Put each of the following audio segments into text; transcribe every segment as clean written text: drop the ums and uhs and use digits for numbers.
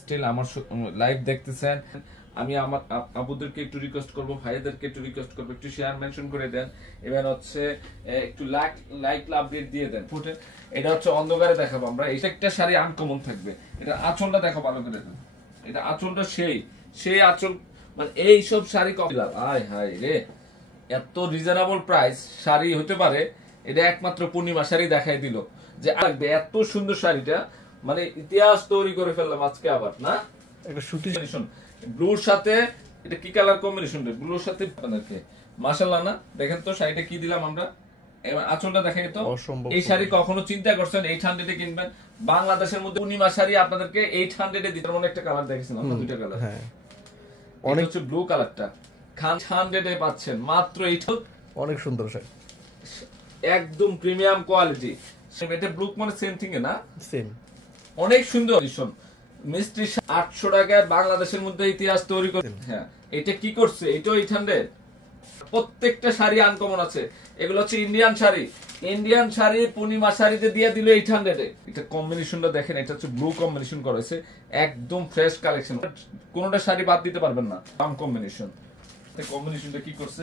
Still আমার live দেখতেছেন, আমি আমার আপুদেরকে একটু রিকোয়েস্ট করব, ভাইদেরকে একটু রিকোয়েস্ট করব, একটু শেয়ার মেনশন করে দেন। এবার হচ্ছে একটু লাইক আপডেট দিয়ে দেন। ফুটে এটা হচ্ছে অন্ধকারে দেখাবো আমরা। এটা একটা শাড়ি আনকমন থাকবে। এটা আঁচলটা দেখো ভালো করে দেন। এটা আঁচলটা সেই আঁচল, মানে এই সব শাড়ি কপিলাম। আয় হায় রে, এত রিজনেবল প্রাইস শাড়ি হতে পারে এটা একমাত্র পূর্ণিমা শাড়ি দেখাই দিল যে লাগবে এত সুন্দর শাড়িটা, মানে ইতিহাস তৈরি করে ফেললাম আজকে আবার না। একটা সুতি ব্লুর সাথে এটা কি কালার কম্বিনেশন, ব্লুর সাথে আপনাদেরকে মাশাআল্লাহ না। দেখেন তো শাড়িটা কি দিলাম আমরা, আঁচলটা দেখেন তো। এই শাড়ি কখনো চিন্তা করছেন 800 এ কিনবেন? বাংলাদেশের মধ্যে পূর্ণিমা শাড়ি আপনাদেরকে 800 এ দিতে। মনে একটা কালার দেখেছিলাম, দুইটা কালার, হ্যাঁ অনেক হচ্ছে ব্লু কালারটা 100 এ পাচ্ছেন মাত্র। এইটা অনেক সুন্দর শাড়ি, একদম প্রিমিয়াম কোয়ালিটি। এটা ব্লু মানে সেম থিং না, সেম অনেক সুন্দর। মিষ্টি 800 টাকায় বাংলাদেশের মধ্যে ইতিহাস তৈরি করে। হ্যাঁ এটা কি করছে, এটা 800। প্রত্যেকটা শাড়ি আনকমন আছে। এগুলো হচ্ছে ইন্ডিয়ান শাড়ি পূর্ণিমা শাড়িতে দিয়ে দিল 800 এ। এটা কম্বিনেশনটা দেখেন, এটা হচ্ছে ব্লু কম্বিনেশন করেছে, একদম ফ্রেশ কালেকশন। কোনটা শাড়ি বাদ দিতে পারবেন না, দাম কম্বিনেশন। কম্বিনেশনটা কি করছে,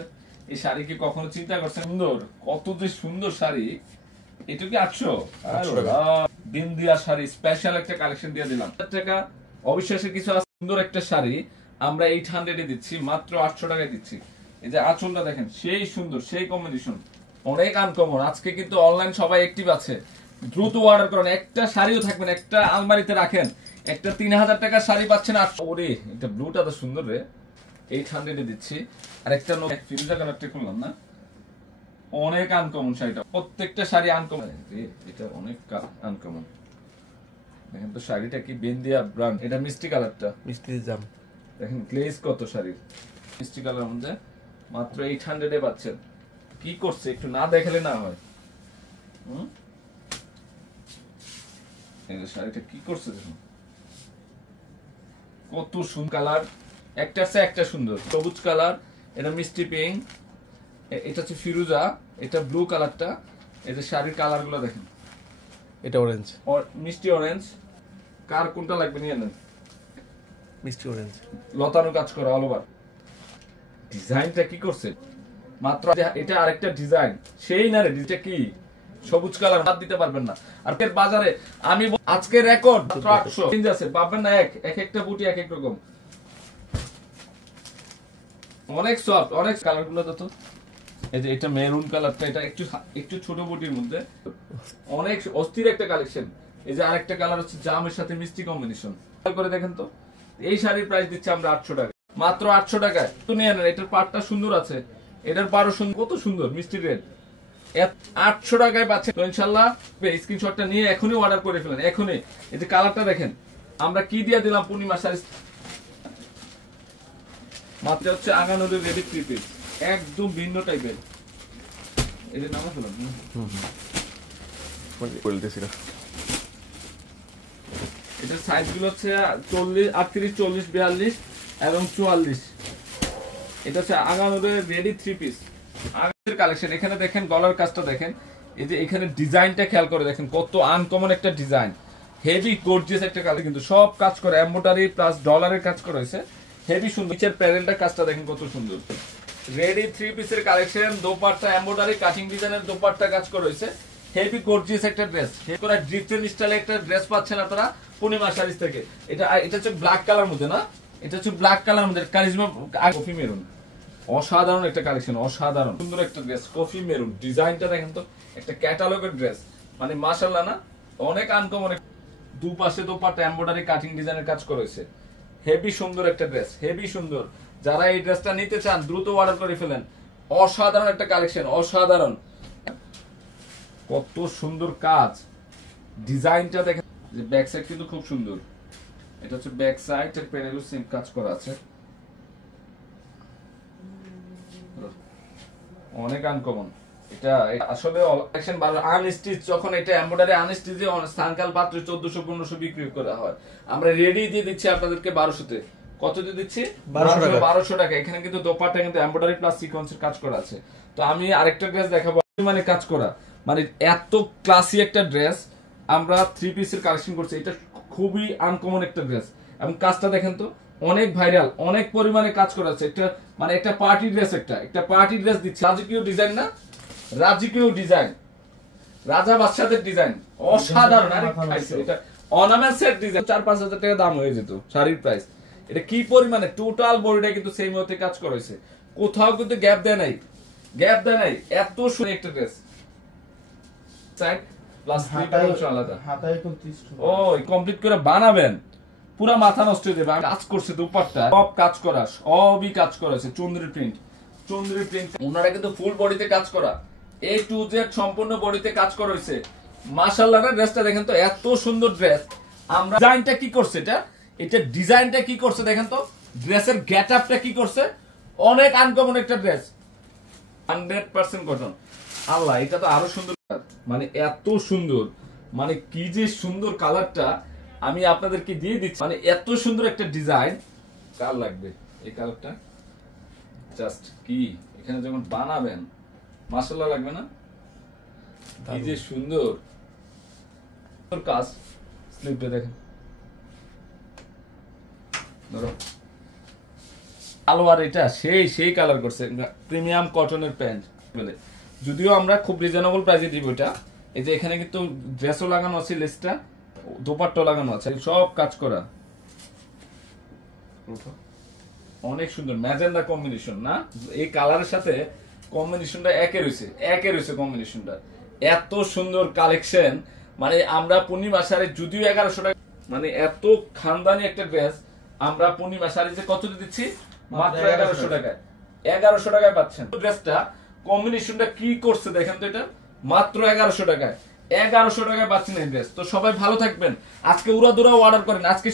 এই শাড়ি কি কখনো চিন্তা করছেন? সুন্দর, কত যে সুন্দর শাড়ি। এটা কি 800 দিন দিয়া শাড়ি স্পেশাল একটা কালেকশন দিয়ে দিলাম। টাকা অবিশ্বাসের কিছু আছে। সুন্দর একটা শাড়ি আমরা 800 এ দিচ্ছি, মাত্র 800 টাকায় দিচ্ছি। এই যে আঁচলটা দেখেন, সেই সুন্দর, সেই কম্বিনেশন, অনেক আনকমন। আজকে কিন্তু অনলাইন সবাই অ্যাক্টিভ আছে, দ্রুত অর্ডার করেন। একটা শাড়িও থাকবেন, একটা আলমারিতে রাখেন, একটা 3000 টাকার শাড়ি পাচ্ছেন 800। ওরে এটা ব্লুটা তো সুন্দর রে, 800 এ দিচ্ছি। আর একটা ফিরোজা কালারটা করলাম না, অনেক আনকমন শাড়িটা। প্রত্যেকটা শাড়ি আনকমন, এটা অনেক আনকমন। দেখেন তো শাড়িটা কি বেন্দিয়া ব্র্যান্ড। এটা মিষ্টি কালারটা, মিষ্টি জাম। দেখেন গ্লেজ কত শাড়ির, মিষ্টি কালার মধ্যে মাত্র 800 এ পাচ্ছেন। কি করছে একটু না দেখালে না হয়। এই শাড়িটা কি করছে দেখুন, কত সুন্দর কালার। একটা আছে একটা সুন্দর সবুজ কালার, এটা মিষ্টি পিঙ্ক, এটা হচ্ছে ফিরোজা, এটা ব্লু কালারটা। এই যে শাড়ির কালার গুলো দেখেন, এটা অরেঞ্জ, মিষ্টি অরেঞ্জ। কার কোনটা লাগবে নিয়ে নেন। মিষ্টি অরেঞ্জ লতানো কাজ করা অল ওভার। ডিজাইনটা কি করছে মাত্র, এটা আরেকটা ডিজাইন সেই না রে। এটা কি সবুজ কালার, বাদ দিতে পারবেন না। আর বাজারে আমি আজকে রেকর্ড 800 চেঞ্জ আছে, পাবেন না। এক একটা বুটি এক এক রকম, অনেক সফট, অনেক কালার গুলো তো। এই যে এটা মেরুন কালারটা, এটা একটু ছোট বুটির মধ্যে, অনেক অস্থির একটা কালেকশন। এই যে আরেকটা কালার হচ্ছে জামের সাথে মিষ্টি কম্বিনেশন করে দেখেন তো। এই শাড়ির প্রাইস দিচ্ছে আমরা 800 টাকা, মাত্র 800 টাকায়। তো নিয়ে নেন, এটার পাটটা সুন্দর আছে, এটার পাড়ও সুন্দর, কত সুন্দর মিষ্টি রেড। 800 টাকায় পাচ্ছে তো ইনশাআল্লাহ। স্ক্রিনশটটা নিয়ে এখনই অর্ডার করে ফেলেন, এখনই। এই যে কালারটা দেখেন, আমরা কি দিয়ে দিলাম পূর্ণিমা শাড়ি মাত্র হচ্ছে আগানোর রেডি 3 পিস, একদম ভিন্ন টাইপের। এটার নাম হলো এটার সাইজ গুলো হচ্ছে 40, 38, 40, 42 এবং 44। এটা হচ্ছে আগানোর রেডি 3 পিস আগের কালেকশন। এখানে দেখেন গলার কাজটা দেখেন, এই যে এখানে ডিজাইনটা খেয়াল করে দেখেন, কত আনকমন একটা ডিজাইন, হেভি গর্জিয়াস একটা কালার। কিন্তু সব কাজ করে এমব্রয়ডারি প্লাস ডলারের কাজ করা হয়েছে, হেভি সুন্দর। নিচের প্যানেলটা কাজটা দেখেন কত সুন্দর। রেডি 3 পিসের কালেকশন, দোপাট্টা এমব্রয়ডারি কাটিং ডিজাইনের দোপাট্টা কাজ করা হয়েছে, হেভি গর্জিয়াস একটা ড্রেস। তোরা ডিফারেন্ট স্টাইলে একটা ড্রেস পাচ্ছেন আপনারা পূর্ণিমা শাড়ি থেকে। এটা হচ্ছে ব্ল্যাক কালার মধ্যে না, এটা হচ্ছে ব্ল্যাক কালার মধ্যে কারিজমা কফি মেরুন। অসাধারণ একটা কালেকশন, অসাধারণ সুন্দর একটা ড্রেস, কফি মেরুন। ডিজাইনটা দেখেন তো, একটা ক্যাটালগের ড্রেস, মানে মাশাআল্লাহ না, অনেক আনকমন। দুপাশে দোপাট্টা এমব্রয়ডারি কাটিং ডিজাইনের কাজ করা হয়েছে, হেভি সুন্দর একটা ড্রেস, হেভি সুন্দর। যারা এই ড্রেসটা নিতে চান দ্রুত অর্ডার করে ফেলেন। অসাধারণ একটা কালেকশন, অসাধারণ, কত সুন্দর কাজ। ডিজাইনটা দেখেন, যে ব্যাক সাইড কিন্তু খুব সুন্দর। এটা হচ্ছে ব্যাক সাইড, এর প্যানেলও সেম কাজ করা আছে, অনেক আনকমন। এটা আসলে কালেকশন ভালো আনস্টিচ। যখন এটা এমব্রয়ডারি আনস্টিচে সানকাল পাত্র 1400-1500 বিক্রি করা হয়, আমরা রেডি দিয়ে দিচ্ছি আপনাদেরকে 1200-তে। কত দিয়ে দিচ্ছি? 1200 টাকা। এখানে কিন্তু দোপাট্টা কিন্তু এমব্রয়ডারি প্লাস সিকোয়েন্সের কাজ করা আছে। তো আমি আরেকটা ড্রেস দেখাবো, মানে কাজ করা, মানে এত ক্লাসি একটা ড্রেস আমরা 3 পিসের কালেকশন করছি। এটা খুবই আনকমন একটা ড্রেস, এবং কাজটা দেখেন তো অনেক ভাইরাল, অনেক পরিমাণে কাজ করা আছে। একটা মানে একটা পার্টি ড্রেস, একটা পার্টি ড্রেস দিচ্ছে। রাজকীয় ডিজাইন না, রাজকীয় ডিজাইন, রাজা বাদশাদের ডিজাইন, অসাধারণ। আরে খাইছে এটা অর্নামেন্টসের ডিজাইন। 4-5 হাজার টাকা দাম হয়ে যেত শাড়ির প্রাইস। এটা কি পরিমাণে টোটাল বডিটা কিন্তু সেই মতে কাজ করা হয়েছে, কোথাও কিন্তু গ্যাপ দেয় নাই, গ্যাপ দেয় নাই। এত সুন্দর একটা ড্রেস, সাইড প্লাস আলাদা হাতায় কিন্তু ও কমপ্লিট করে বানাবেন, পুরা মাথা নষ্ট হয়ে যাবে। কাজ করছে দুপাট্টা, সব কাজ করা, সবই কাজ করেছে। চন্দ্রের প্রিন্ট, চন্দ্রের প্রিন্ট। ওনারা কিন্তু ফুল বডিতে কাজ করা, A to Z সম্পূর্ণ বডিতে কাজ করা হয়েছে। মাশাআল্লাহ, ড্রেসটা দেখেন তো, এত সুন্দর ড্রেস। আমরা ডিজাইনটা কি করছে, এটা ডিজাইনটা কি করছে দেখেন তো, ড্রেসের গেটআপটা কি করছে, অনেক আনকমন একটা ড্রেস, 100% কটন। আল্লাহ, এটা তো আরো সুন্দর, মানে এত সুন্দর, মানে কি যে সুন্দর কালারটা, আমি আপনাদেরকে দিয়ে দিচ্ছি। মানে এত সুন্দর একটা ডিজাইন, কার লাগবে এই কালারটা? জাস্ট কি এখানে যখন বানাবেন, মাশাআল্লাহ লাগবে না? কি যে সুন্দর কাজ। স্লিপটা দেখেন, ধরো আলোয়ার, এটা সেই কালার করছে। প্রিমিয়াম কটনের প্যান্ট বলে, যদিও আমরা খুব রিজনেবল প্রাইসে দিব এটা। এই যে এখানে কিন্তু ড্রেসও লাগানো আছে, লেসটা দোপাট্টা লাগানো আছে, সব কাজ করা, অনেক সুন্দর ম্যাজেন্ডা কম্বিনেশন না? এই কালারের সাথে কম্বিনেশনটা একে রয়েছে কম্বিনেশনটা। এত সুন্দর কালেকশন, মানে আমরা পূর্ণিমা শাড়ি যদিও 1100 টাকা, মানে এত খানদানি একটা ড্রেস আমরা পূর্ণিমা শাড়ি যে কত দিচ্ছি, মাত্র 1100 টাকায়। 1100 টাকায় পাচ্ছেন ড্রেসটা। কম্বিনেশনটা কি করছে দেখেন তো, এটা মাত্র 1100 টাকায়, 1100 টাকায় পাচ্ছেন এই ড্রেস। তো সবাই ভালো থাকবেন, আজকে উড়াদুরা অর্ডার করেন আজকে।